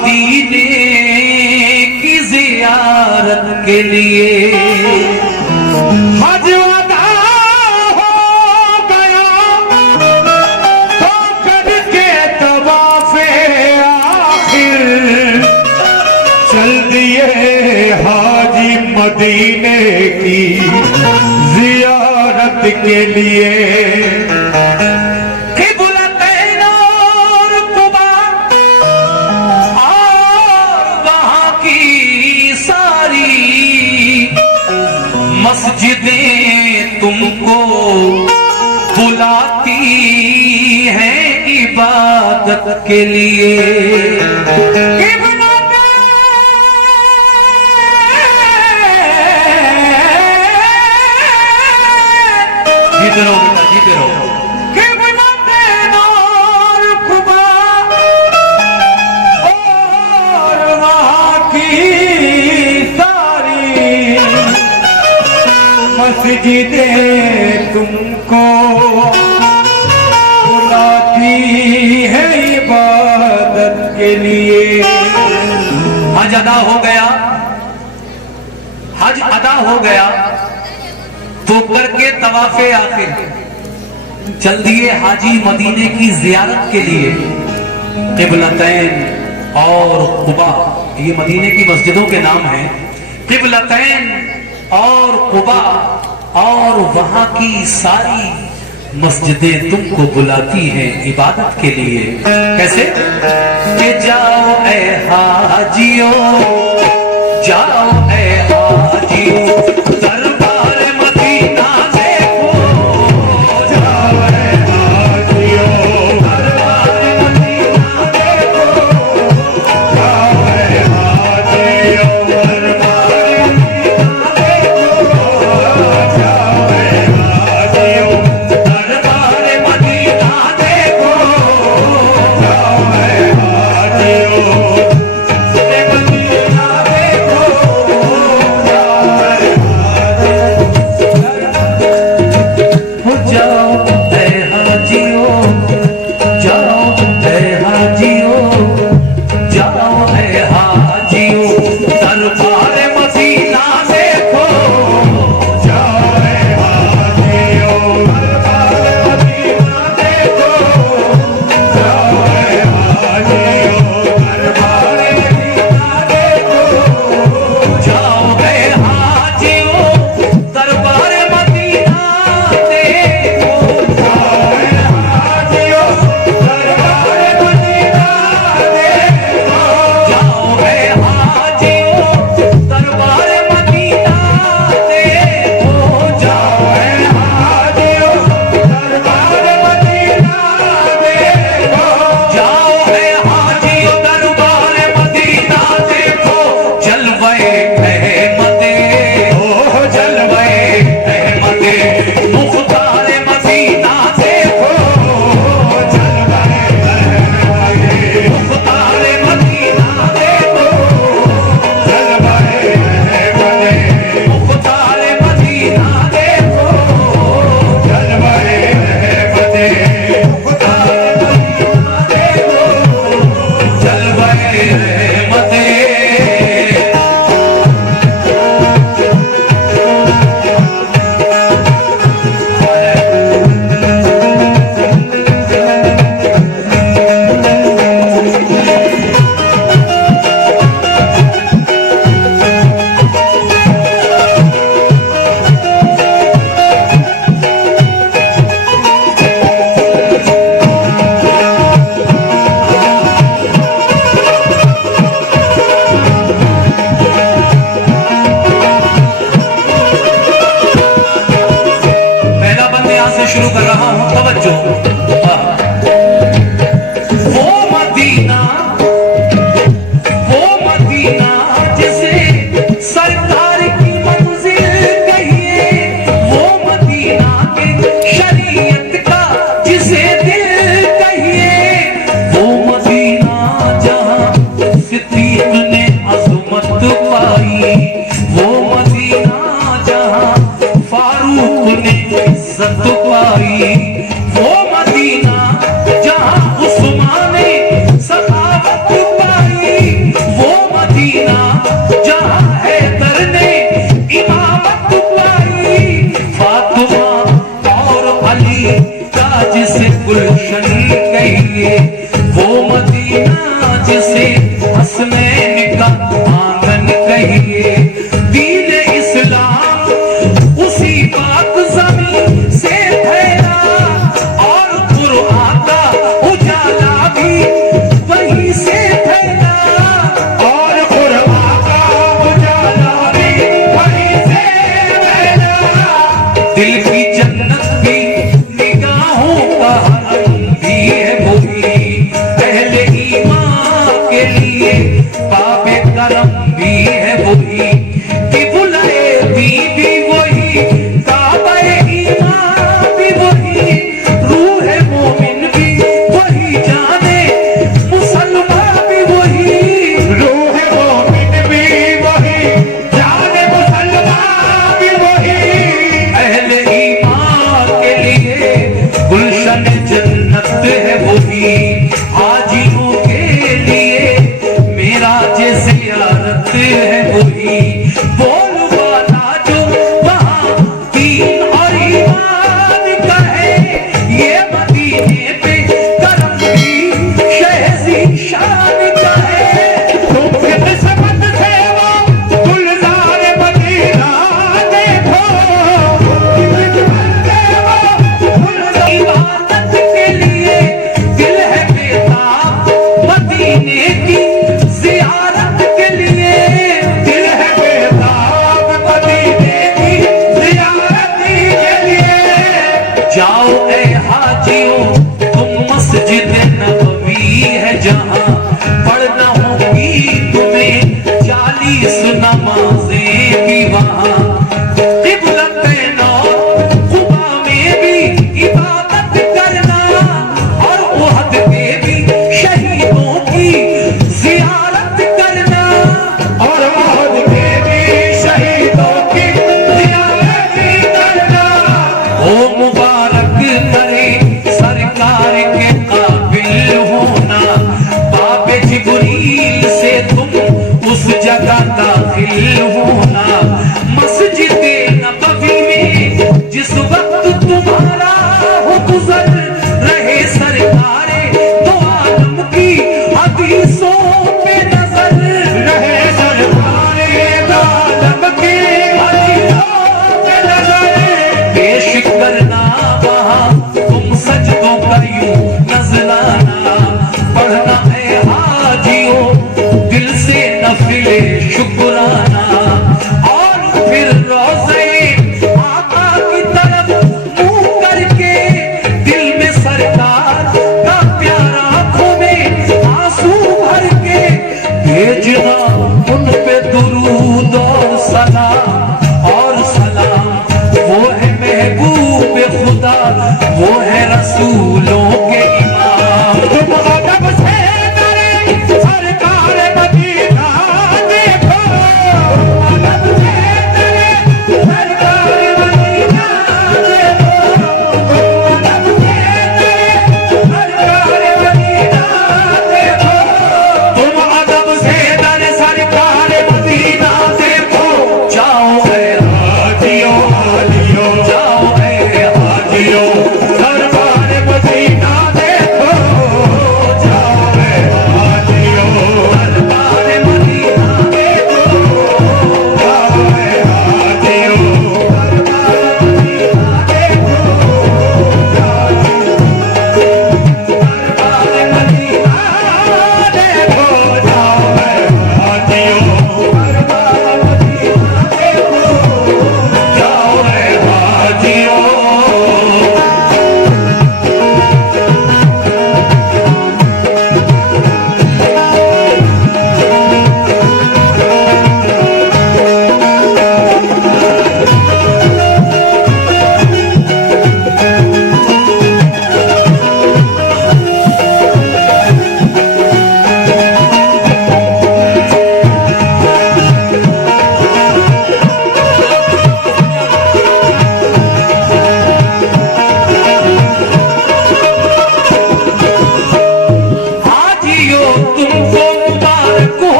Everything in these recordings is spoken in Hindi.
मदीने की जियारत के लिए हज अदा हो गया तो करके तवाफ़े आखिर चल दिए हाजी मदीने की जियारत के लिए। मस्जिदें तुमको बुलाती हैं इबादत के लिए। जीते रहो बेटा, जीते रहो। और वहां की मस्जिदें तुमको बुलाती है इबादत के लिए। हज अदा हो गया, हज अदा हो गया तो करके तवाफ़े आखिर चल दिए हाजी मदीने की जियारत के लिए। क़िबलतैन और क़ुबा, ये मदीने की मस्जिदों के नाम हैं। क़िबलतैन और क़ुबा और वहां की सारी मस्जिदें तुमको बुलाती हैं इबादत के लिए। कैसे? कि जाओ ऐ हाजियों, जाओ ऐ हाजियों, दरबार मदीना देखो। जाओ ऐ हाजियों, दरबार मदीना देखो। जाओ ऐ हाजियों, इज्जत पाई वो मदीना कहिए, वो मदीना जिसे हसनैन का आंगन कहिए। दीन इस्लाम उसी पाक ज़मीन से फैला, और कुरान का उजाला भी वहीं से फैला, और कुरान का उजाला भी वहीं से फैला। दिल की जन्नत भी निगाहों का हरम भी है वही, पहले ईमान के लिए बाबे करम भी है वही, किबुलाए दी भी वही, काबे ईमान भी वही, रूह मोमिन भी वही, जाने मुसलमान भी वही, रूह मोमिन भी वही, जाने मुसलमान भी वही। अहले ईमान के लिए गुलशन जन्नत है वही, हाजियों के लिए मेरा जैसे यारत है वही, बोल वाला जो वहाँ दीन और ईमान का है, ये मदीने पे करम की शहज़ी शान का है। तुम किस्मत से वो गुलजार मदीना देखो, किस्मत से वो गुलजार। इबादत के लिए दिल है बेताब, मदीने की ज़ियारत के लिए दिल है बेताब मदीने की ज़ियारत के लिए। जाओ ए हाजियों तुम मस्जिद नबवी है जहां, पढ़ना होगी तुम्हें 40 नमाजें भी वहां, क़िबलतैन और क़ुबा में भी इबादत करना, और उहद पे भी शहीदों की ज़ियारत करना, और उहद के भी शहीदों की ज़ियारत करना। ओ मुबारक करे सरकार के काबिल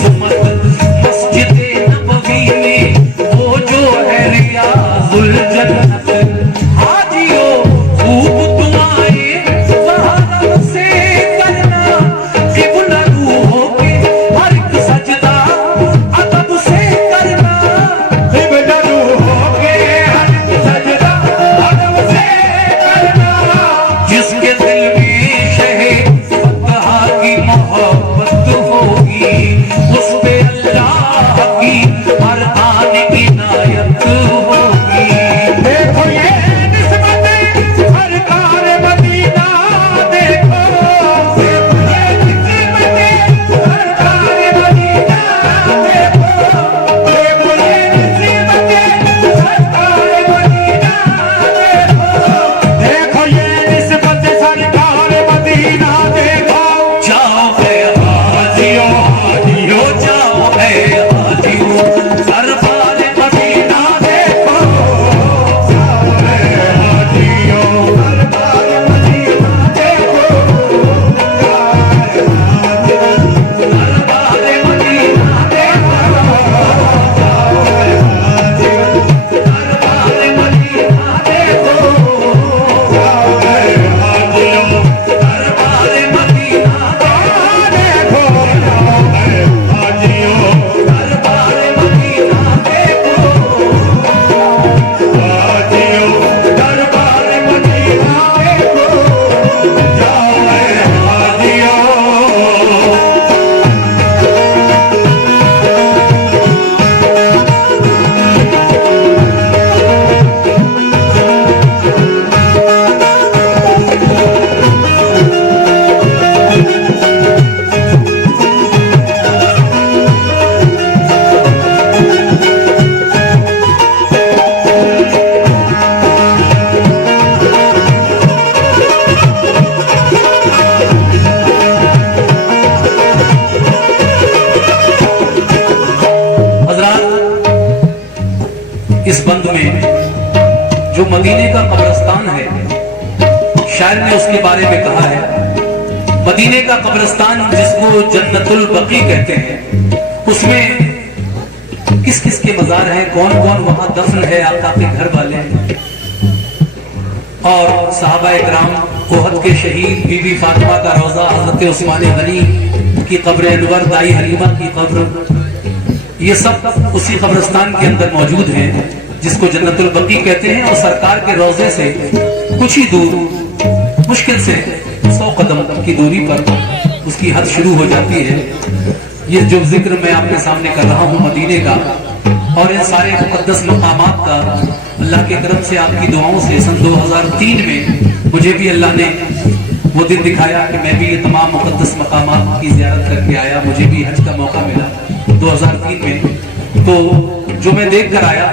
किस्मत मस्जिद नबवी में वो जो है रियाजुल जन्नत। हाजियो खूब दुआएं वहाँ से करना, क़िबला रूहों के हर एक सजदा अदब से करना। क़िबला रूहों के हर एक सजदा अदब से करना। जिसके दिल में शहे फतहा की मोहब्बत होगी, उस पे अल्लाह की हर आन इनायत होगी। देखो ये निस्बतें सरकार मदीना, देखो ये निस्बतें सरकार मदीना, देखो ये निस्बतें सरकार मदीना, देखो ये निस्बतें सरकार मदीना, देखो। जाओ है हाजियो हाजियो, जाओ है हाजियो दरबार मदीना देखो। हाजियो दरबार मदीना देखो, दरबार मदीना देखो, दरबार मदीना देखो, दरबार मदीना देखो हाजियो दरबार मदीना देखो। हाजियो दरबार मदीना देखो, जाओ हाजियो। हज़रात, इस बंद में जो मदीने का कब्रिस्तान है, शायर ने उसके बारे में कहा है, मदीने का कब्रिस्तान जिसको जन्नतुल बकी कहते हैं, उसमें किस किस के मजार हैं, कौन कौन वहां दफन है, आका के घर वाले और सहाबा इकराम, ओहद के शहीद, बीबी फातिमा का रोजा, हजरत उस्मान गनी की कब्र अनवर, दाई हलीमा की कब्र, ये सब उसी कब्रिस्तान के अंदर मौजूद हैं जिसको जन्नतुल बकी कहते हैं। और सरकार के रोजे से कुछ ही दूर, मुश्किल से 100 कदम की दूरी पर उसकी हद शुरू हो जाती है। ये जो जिक्र मैं आपके सामने कर रहा हूँ मदीने का और इन सारे मुकद्दस मकामात का, अल्लाह के करम से, आपकी दुआओं से सन 2003 में मुझे भी अल्लाह ने वो दिन दिखाया कि मैं भी ये तमाम मुकद्दस मकामात की ज़ियारत करके आया। मुझे भी हज का मौका मिला 2003 में। तो जो मैं देख कर आया,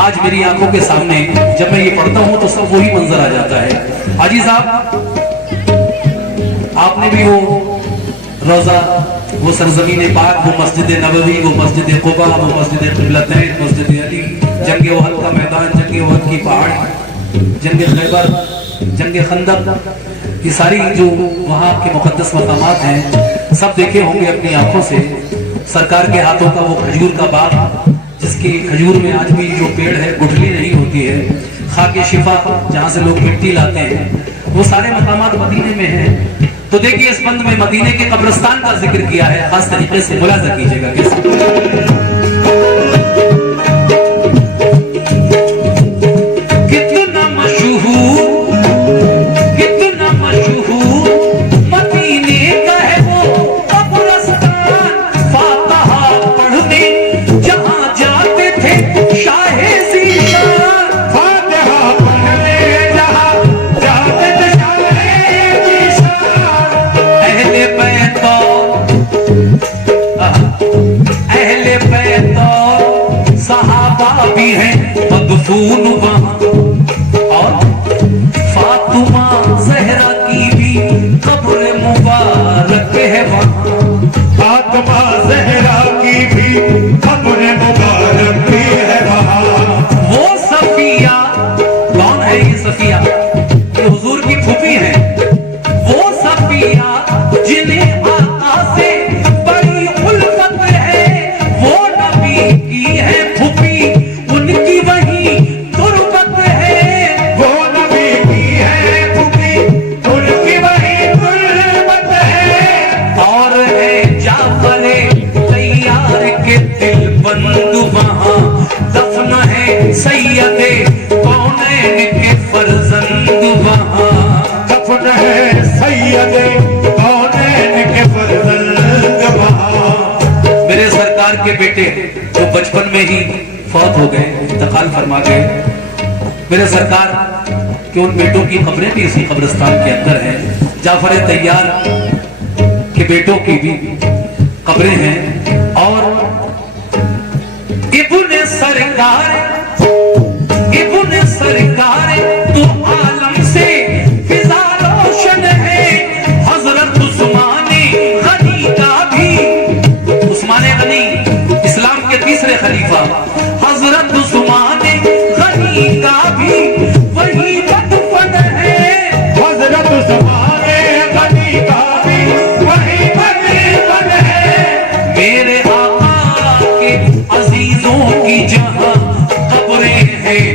आज मेरी आंखों के सामने जब मैं ये पढ़ता हूँ तो सब वही मंजर आ जाता है। हाजी साहब, आपने भी वो रोजा, वो सरजमीन पाक, वो मस्जिद नबवी, वो मस्जिद कुबा, वो मस्जिद क़िबलतैन, मस्जिद अली, जंग ओहद का मैदान, जंग ओहद की पहाड़ी, जंग खैबर, जंग खंदक, ये सारी जो वहाँ के मुकद्दस मकामात हैं सब देखे होंगे अपनी आंखों से। सरकार के हाथों का वो खजूर का बाग, जिसकी खजूर में आज भी जो पेड़ है गुठली नहीं होती है, खाके शिफा जहाँ से लोग मिट्टी लाते हैं, वो सारे मकामात मदीने में हैं। तो देखिए, इस बंद में मदीने के कब्रिस्तान का जिक्र किया है, खास तरीके से मुलाजा कीजिएगा कैसे। कितना मशहूर मदीने का है वो कब्रिस्तान, फातिहा पढ़ने जहाँ जाते थे शाहे ज़ीशान। फातिहा पढ़ने जहाँ जाते थे शाहे ज़ीशान। अहले बैत सहाबा भी हैं मदफून वहाँ, और फातिमा ज़हरा की भी कब्र मुबारक है वहाँ। फातिमा ज़हरा की भी कब्र मुबारक भी है वहाँ। वो सफिया, कौन है ये सफिया? ये हुजूर की फूफी है। वो सफिया जिन्हें आका से बड़ी फरजंद वहाँ दफन है सैयदे कौनैन के फरजंद वहाँ दफन है सैयदे कौनैन के फरजंद वहाँ। मेरे सरकार के बेटे जो बचपन में ही फौत हो गए, इंतकाल फरमा गए, मेरे सरकार के उन बेटों की कब्रें भी इसी कब्रिस्तान के अंदर हैं। जाफर तैयार के बेटों की भी कब्रें हैं। और इब्ने सरकार तू आलम से फिजा रोशन है। हजरत उस्माने गनी का भी, उस्माने गनी इस्लाम के तीसरे खलीफा, हजरत उस्माने गनी का भी वही दफन है। हजरत उस्माने गनी का भी वही दफन है। मेरे आका के अजीजों की जहां कब्रें हैं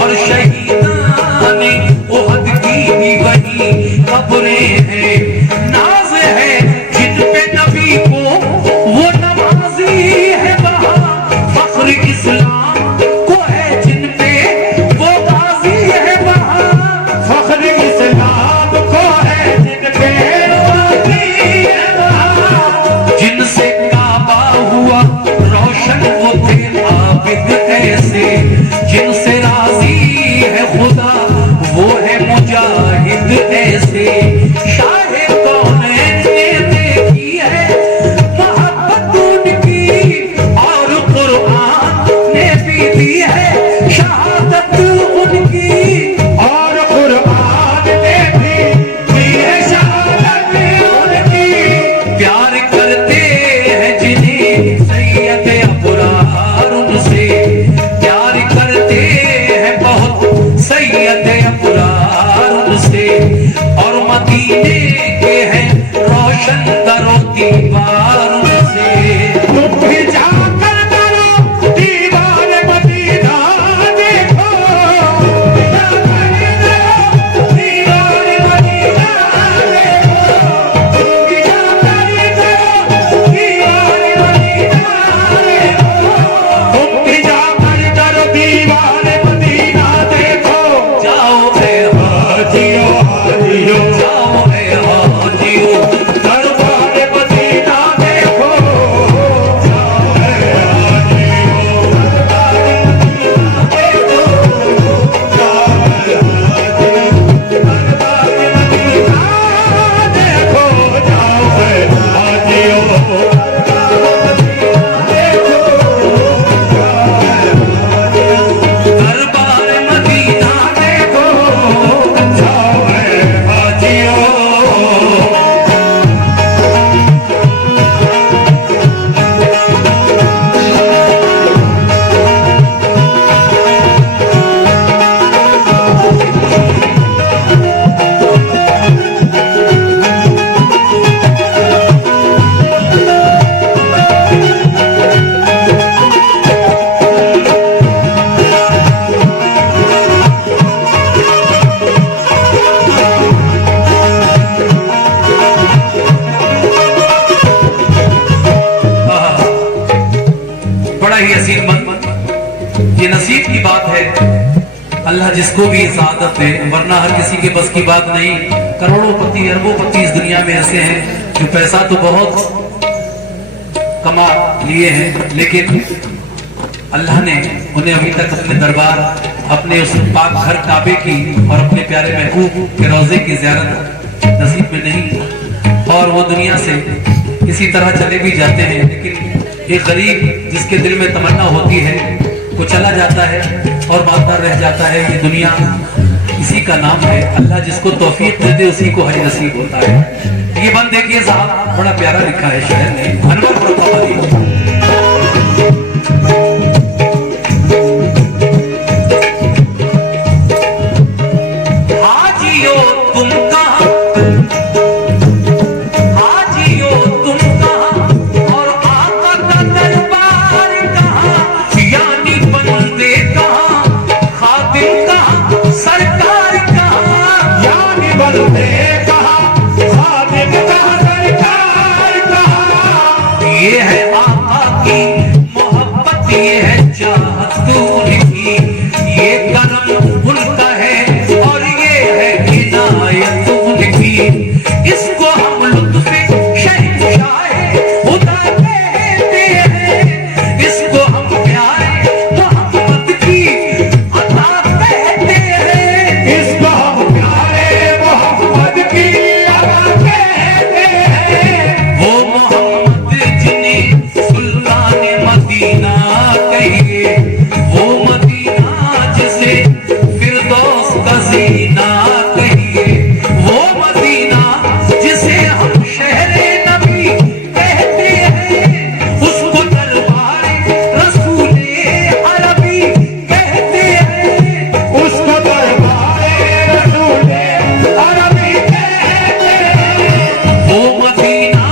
और शहीदाने उहद की भी वही कब्रें हैं। नाज है जिन पे नबी को वो नमाजी है वहाँ, फख्र इस्लाम को है जिन पे वो गाजी है वहाँ, फख्र इस्लाम को है जिन पे गाजी है वहाँ। जिनसे काबा हुआ रोशन वो थे आबिद ऐसे, जिनसे राजी है खुदा वो है मुजाहिद ऐसे। शाहे कौनैन ने देखी है मोहब्बत उनकी और कुरान ने भी दी है शहादत उनकी, और कुर्बान ने भी दी है शहादत उनकी। प्यार करते हैं जिन्हें सैयद अबरार उनसे, प्यार करते हैं बहुत सैयद अबरार उनसे। और मदीने के हैं रोशन दरो दीवार उनसे। तुम भी जाकर करो दीवार मदीना देखो, जाकर करो दीवार मदीना देखो, तुम भी जाकर करो दीवार मदीना देखो, तुम भी जाकर करो दीवार मदीना देखो। जाओ ए हाजियो हाजियो जाओ ए हाजियो, दरबार मदीना देखो, जाओ है हाजियो दरबार मदीना देखो, जाओ है हाजियो दरबार मदीना देखो, जाओ है हाजियो दरबार मदीना देखो, जाओ है हाजियो। बड़ा ही हसीन मंजर, ये नसीब की बात है। अल्लाह जिसको भी सादत दे, वरना हर किसी के बस की बात नहीं। करोड़ों पति अरबों पति इस दुनिया में ऐसे हैं जो पैसा तो बहुत कमा लिए हैं, लेकिन अल्लाह ने उन्हें अभी तक अपने दरबार, अपने उस पाक घर काबे की और अपने प्यारे महबूब के रोजे की ज़ियारत नसीब में नहीं। और वो दुनिया से किसी तरह चले भी जाते हैं, लेकिन एक गरीब जिसके दिल में तमन्ना होती है वो चला जाता है और मालदार रह जाता है। ये दुनिया इसी का नाम है। अल्लाह जिसको तौफीक दे दे उसी को हज नसीब होता है। ये बंद देखिए साहब, बड़ा प्यारा लिखा है शायर ने, अनवर मुरादाबादी। हाजियो तुम कहाँ, हाजियो तुम कहाँ, और आका का दरबार कहाँ, यानी बंदे कहाँ, खादिम कहाँ, सरकार कहाँ, यानी बंदे कहाँ, खादिम कहाँ, सरकार कहाँ। ये है आका की मोहब्बत चाहत तूने की, ये करम उनका है और ये है इनायत उनकी। इसको हम लुत्फ़े शहंशाहे खुदा कहते हैं, इसको हम प्यारे मोहम्मद की अता कहते हैं, इसको हम प्यारे मोहम्मद की अता कहते हैं। वो मोहम्मद जिन्हें सुल्तान मदीना कहिए, वो मदीना जिसे फिरदौस का जीना कहिए, वो मदीना जिसे हम शहरे नबी कहते हैं, उसको दरबारे रसूले अरबी कहते हैं, उसको दरबारे रसूले अरबी कहते हैं। वो मदीना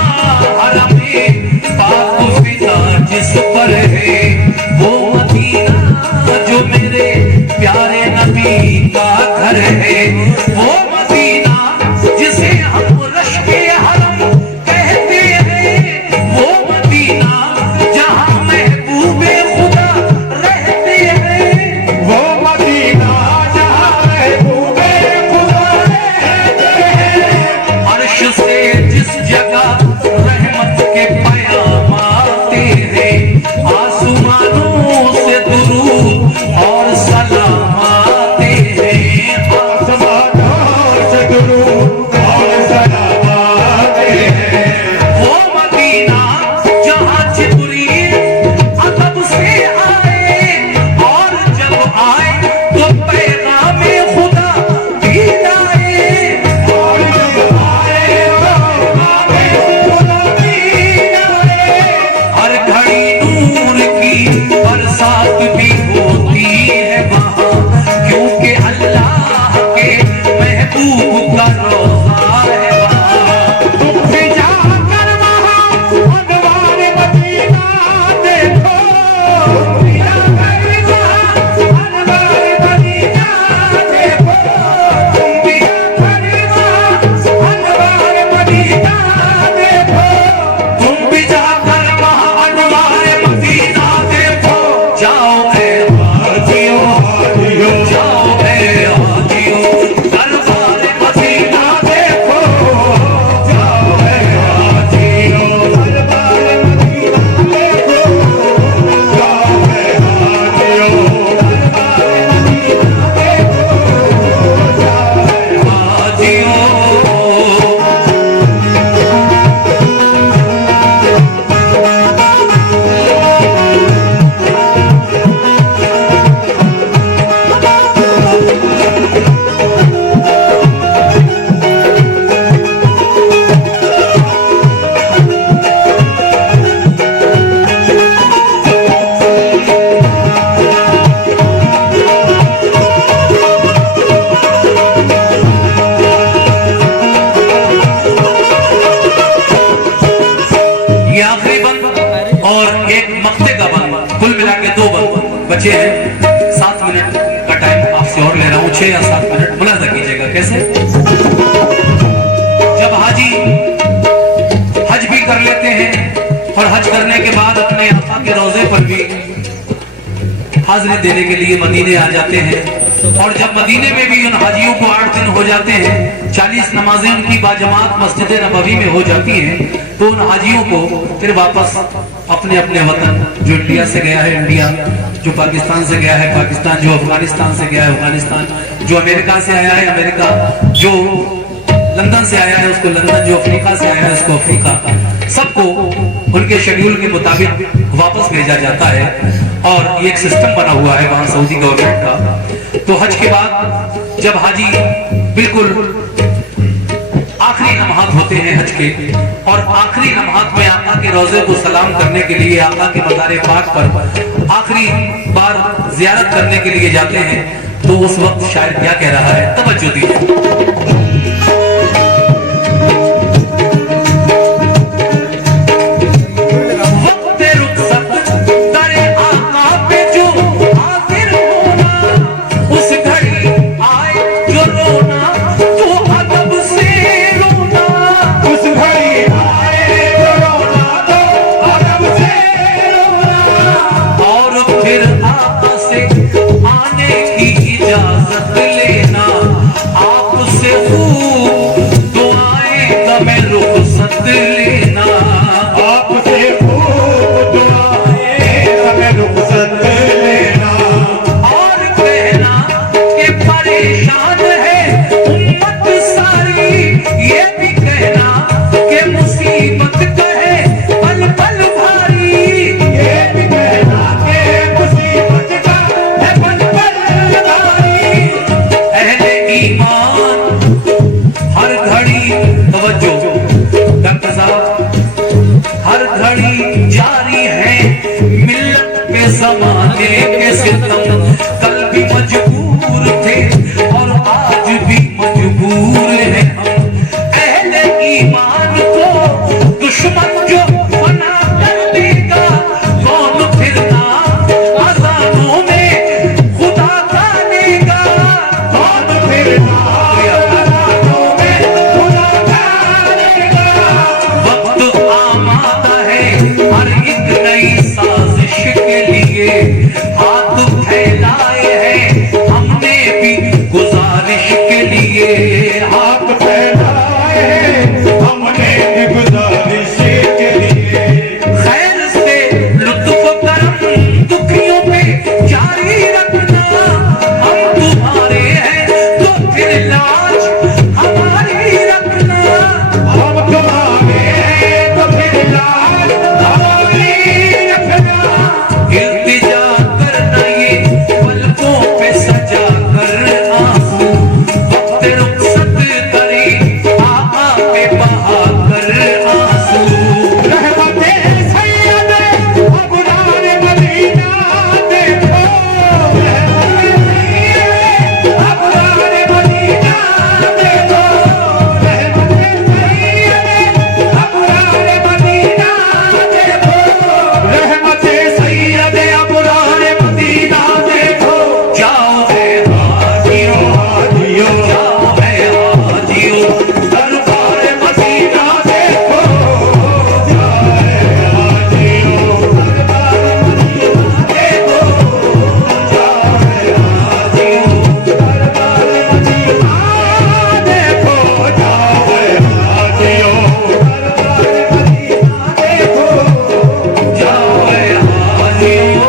हरमे पाक फिदा जिस पर है, वो मदीना जो मेरे प्यारे नबी का घर है, वो मदीना जिसे हम रश्के हरम कहते हैं, वो मदीना जहां महबूबे खुदा रहते हैं, वो मदीना जहाँ महबूबे खुदा रहते हैं। अर्श से जिस जगह रहमत के पयाम आते हैं, आसमानों से दुरूद और सलाम आते हैं, आसमानों से दुरूद और सलाम आते हैं। वो मदीना जहां जिब्रील अदब से आए और जब आए तो पैगामे खुदा भी लाए, और जब आए तो आए खुदा भी आए। हर घड़ी नूर की बरसात भी होती है वहाँ, क्योंकि अल्लाह के महबूब का रोज़ा है वहाँ। तुम भी जाकर वहाँ अनवार मदीना देखो, तुम भी जाकर वहाँ अनवार मदीना देखो, तुम भी जाकर वहाँ अनवार मदीना देखो। तुम भी जाकर वहाँ अनवार मदीना देखो, जाओ ऐ हाजियो हाजियो जाओ ऐ हाजियो, दरबार मदीना देखो, जाओ है हाजियो दरबार मदीना देखो, जाओ है हाजियो दरबार मदीना देखो, जाओ है हाजियो। ये आखिरी बंद और एक मक्ते का बंद, कुल मिला के 2 बंद बचे हैं। 7 मिनट का टाइम आपसे और ले रहा हूँ, 6 या 7 मिनट मुलाजा कीजिएगा। कैसे? जब हाजी हज भी कर लेते हैं और हज करने के बाद अपने आका के रोजे पर भी हाजिरी देने के लिए मदीने आ जाते हैं, और जब मदीने में भी उन हाजियों को 8 दिन हो जाते हैं, 40 नमाजें उनकी बाजमात मस्जिद नबवी में हो जाती हैं, तो उन हाजियों को फिर वापस अपने अपने वतन, जो इंडिया से गया है इंडिया, जो पाकिस्तान से गया है पाकिस्तान, जो अफगानिस्तान से गया है अफगानिस्तान, जो अमेरिका से आया है अमेरिका, जो लंदन से आया है उसको लंदन, जो अफ्रीका से आया है उसको अफ्रीका, सबको उनके शेड्यूल के मुताबिक वापस भेजा जाता है। और ये एक सिस्टम बना हुआ है वहां सऊदी गवर्नमेंट का। तो हज के बाद जब हाजी बिल्कुल आखिरी लम्हात होते हैं हज के, और आखिरी लम्हात में आका के रोजे को सलाम करने के लिए, आका के मज़ार पाक पर आखिरी बार जियारत करने के लिए जाते हैं, तो उस वक्त शायर क्या कह रहा है, तवज्जो दीजिए। फिर मिल्लत पे ज़माने के सितम कल भी मजबूर थे और आज भी मजबूर हैं हम। अहले ईमान को दुश्मन जो फना कर देगा, कौन फिर नाम अज़ानों में खुदा का लेगा, कौन फिर अज़ानों में खुदा का लेगा। वक्त आमादा है हर एक नई साजिश के लिए, हाथ फैलाए हैं हमने भी गुजारिश के लिए, हाथ फैलाए हमने भी गुजारिश के लिए। खैर से लुत्फ करम दुखियों पे जारी रखना, हम तुम्हारे हैं तो फिर लाज हमारी रखना, हम तुम्हारे हैं तो फिर लाज हमारी रखना। इल्तिजा करना ये पलकों पे सजा कर आंसू, वक्त रुखसत करी आका पे बहा कर आंसू। रहमते सैयद अबरार मदीना देखो, रहमते सैयद अबरार मदीना देखो, रहमते सैयद अबरार मदीना देखो, रहमते सैयद अबरार मदीना देखो। जाओ है हाजियो, हाजियो जाओ है हाजियो, दरबार मदीना देखो, जाए हाजियो दरबार मदीना देखो, जाए हाजियो दरबार मदीना देखो, जाए हाजियो दरबार मदीना देखो। जाओ है हाजियो।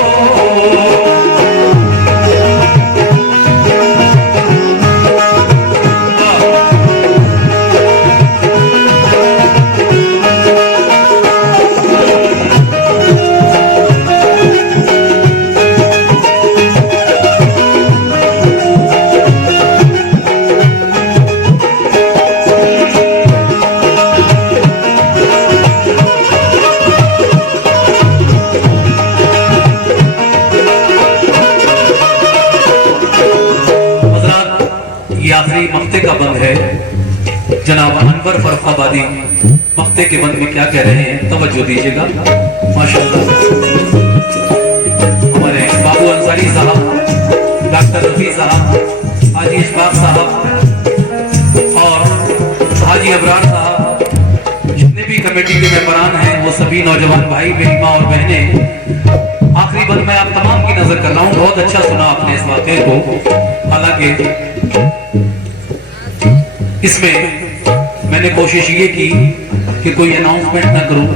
हज़रात, ये आखिरी मक्ते का बंद है। जनाब अनवर फर्रुखाबादी मक्ते के बंद में क्या कह रहे हैं, तवज्जो दीजिएगा। माशाअल्लाह हमारे बाबू अंसारी साहब, डॉक्टर रफी साहब, हाजी इशफाक साहब और हाजी अबरार साहब, जितने भी कमेटी के मेंबरान हैं, वो सभी नौजवान भाई, मेरी माँ और बहनें, आखिरी बंद मैं आप तमाम की नजर कर रहा हूँ। बहुत अच्छा सुना आपने इस वाक़े को। हालांकि इसमें मैंने कोशिश ये की कि कोई अनाउंसमेंट न करूं,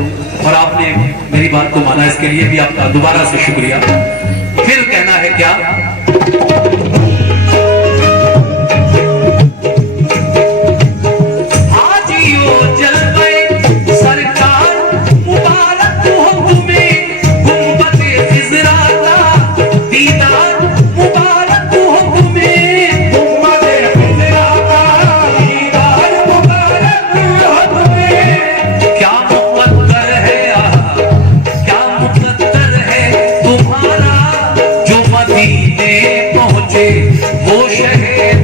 और आपने मेरी बात को माना, इसके लिए भी आपका दोबारा से शुक्रिया। फिर कहना है क्या, हाजियो जलवे सरकार मुबारक हो तुम्हें, गुंबदे खिज़रा का दीदार मुबारक हो तुम्हें, गुंबदे खिज़रा का दीदार मुबारक हो तुम्हें। क्या मुक़द्दर है क्या मुक़द्दर है तुम्हारा, जो मदीने पहुंचे वो शहर